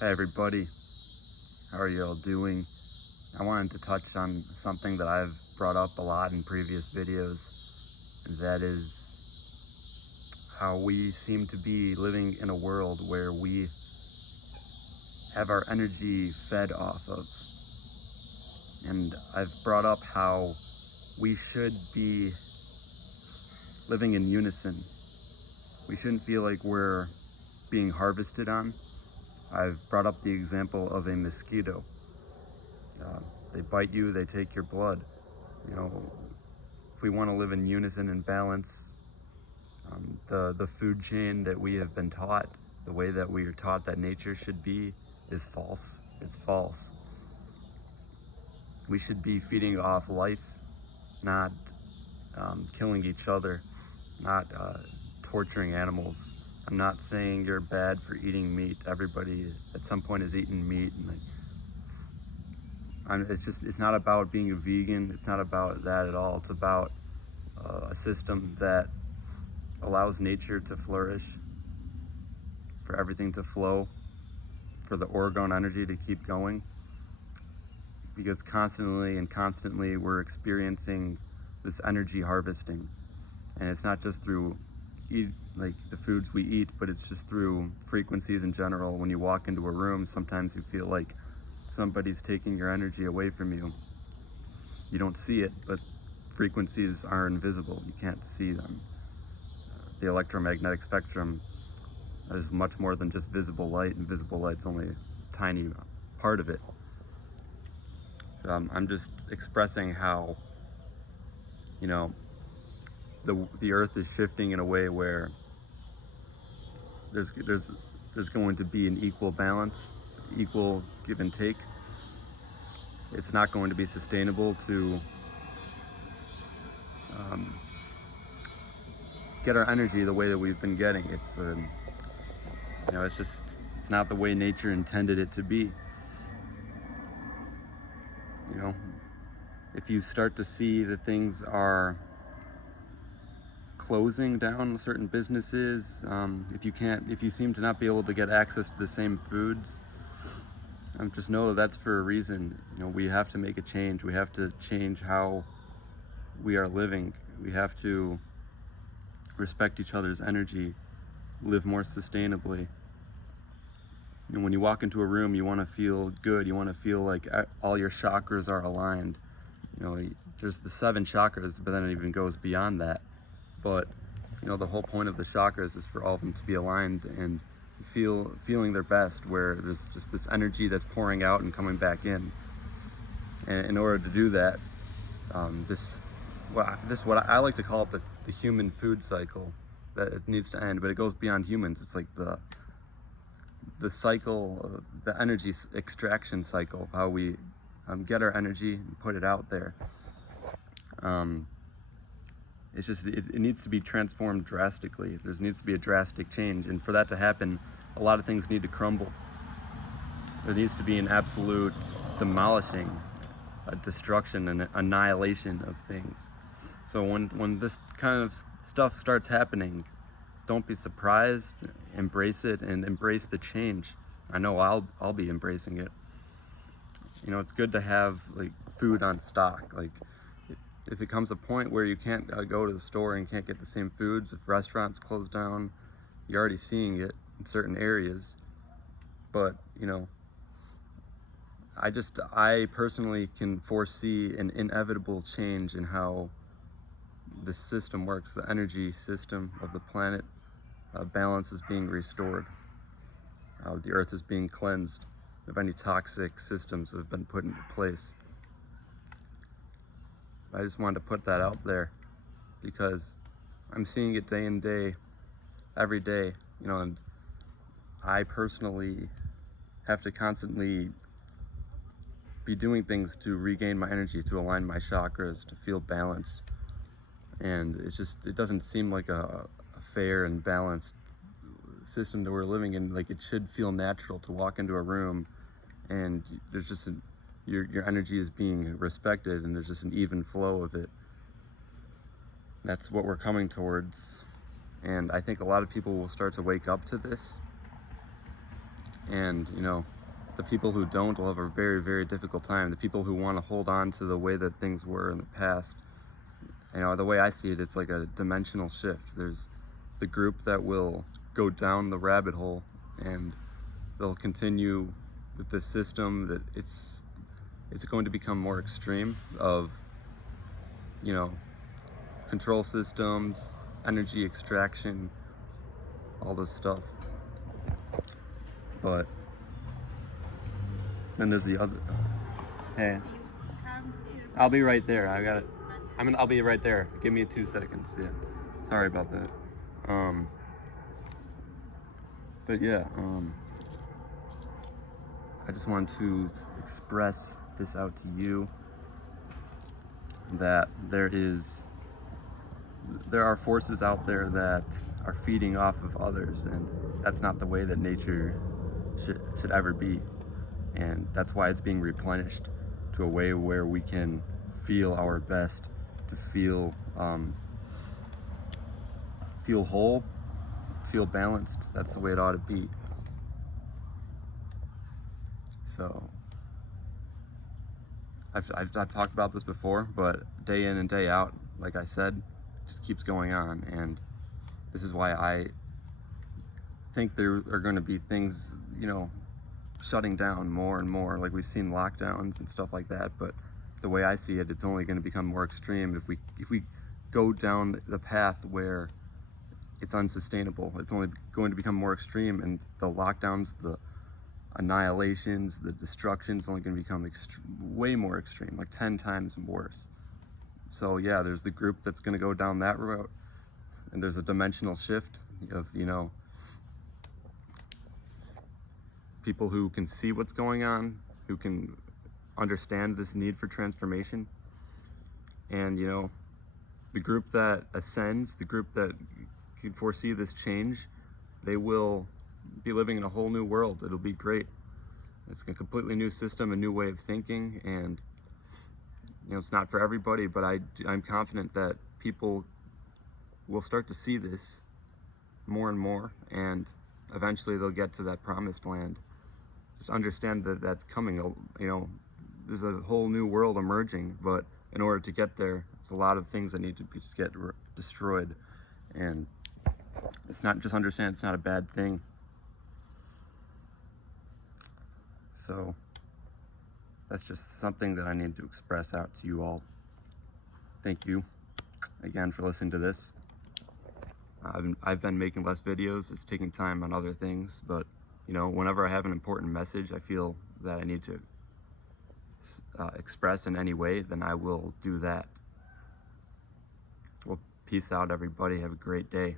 Hey everybody, how are you all doing? I wanted to touch on something that I've brought up a lot in previous videos, and that is how we seem to be living in a world where we have our energy fed off of. And I've brought up how we should be living in unison. We shouldn't feel like we're being harvested on. I've brought up the example of a mosquito. They bite you, they take your blood. You know, if we want to live in unison and balance, the food chain that we have been taught, the way that we are taught that nature should be, is false. It's false. We should be feeding off life, not killing each other, not torturing animals. I'm not saying you're bad for eating meat. Everybody at some point has eaten meat, and it's not about being a vegan. It's not about that at all. It's about a system that allows nature to flourish, for everything to flow, for the orgone energy to keep going, because constantly we're experiencing this energy harvesting. And it's not just through like the foods we eat, but it's just through frequencies in general. When you walk into a room, sometimes you feel like somebody's taking your energy away from you. You don't see it, but frequencies are invisible. You can't see them. The electromagnetic spectrum is much more than just visible light, and visible light's only a tiny part of it. I'm just expressing how, you know, the earth is shifting in a way where there's going to be an equal balance, equal give and take. It's not going to be sustainable to get our energy the way that we've been getting. It's it's not the way nature intended it to be. You know, if you start to see that things are closing down certain businesses, if you seem to not be able to get access to the same foods, just know that that's for a reason. You know, we have to make a change. We have to change how we are living. We have to respect each other's energy, live more sustainably. And when you walk into a room, you want to feel good. You want to feel like all your chakras are aligned. You know, there's the 7 chakras, but then it even goes beyond that. But, you know, the whole point of the chakras is for all of them to be aligned and feeling their best, where there's just this energy that's pouring out and coming back in. And in order to do that, what I like to call it the human food cycle, that it needs to end, but it goes beyond humans. It's like the cycle, the energy extraction cycle of how we get our energy and put it out there. It needs to be transformed drastically. There needs to be a drastic change, and for that to happen, a lot of things need to crumble. There needs to be an absolute demolishing, a destruction, and annihilation of things. So when this kind of stuff starts happening, don't be surprised. Embrace it and embrace the change. I know I'll be embracing it. You know, it's good to have like food on stock. Like, if it comes a point where you can't go to the store and can't get the same foods, if restaurants close down, you're already seeing it in certain areas. But, you know, I personally can foresee an inevitable change in how this system works. The energy system of the planet, balance is being restored. The earth is being cleansed of any toxic systems that have been put into place. I just wanted to put that out there because I'm seeing it day in day, every day, you know, and I personally have to constantly be doing things to regain my energy, to align my chakras, to feel balanced. And it doesn't seem like a fair and balanced system that we're living in. Like, it should feel natural to walk into a room and there's just your energy is being respected, and there's just an even flow of it. That's what we're coming towards, and I think a lot of people will start to wake up to this, And, you know, the people who don't will have a very, very difficult time. The people who want to hold on to the way that things were in the past, you know, the way I see it, it's like a dimensional shift. There's the group that will go down the rabbit hole and they'll continue with this system that it's going to become more extreme of, you know, control systems, energy extraction, all this stuff. But then there's the other. Hey, I'll be right there. I'll be right there. Give me 2 seconds. Yeah. Sorry about that. But yeah, I just want to express this out to you, that there are forces out there that are feeding off of others, and that's not the way that nature should ever be. And that's why it's being replenished to a way where we can feel our best, to feel whole, feel balanced. That's the way it ought to be. So I've talked about this before, but day in and day out, like I said, just keeps going on. And this is why I think there are going to be things, you know, shutting down more and more, like we've seen lockdowns and stuff like that. But the way I see it, it's only going to become more extreme if we go down the path where it's unsustainable. It's only going to become more extreme, and the lockdowns, the annihilations, the destruction is only going to become way more extreme, like 10 times worse. So yeah, there's the group that's going to go down that road, and there's a dimensional shift of, you know, people who can see what's going on, who can understand this need for transformation. And, you know, the group that ascends, the group that can foresee this change, they will be living in a whole new world. It'll be great. It's a completely new system, a new way of thinking, and, you know, it's not for everybody, but I'm confident that people will start to see this more and more, and eventually they'll get to that promised land. Just understand that that's coming. You know, there's a whole new world emerging, but in order to get there, it's a lot of things that need to get destroyed. And it's not, just understand it's not a bad thing. So that's just something that I need to express out to you all. Thank you again for listening to this. I've been making less videos, it's taking time on other things, but, you know, whenever I have an important message I feel that I need to express in any way, then I will do that. Well, peace out, everybody. Have a great day.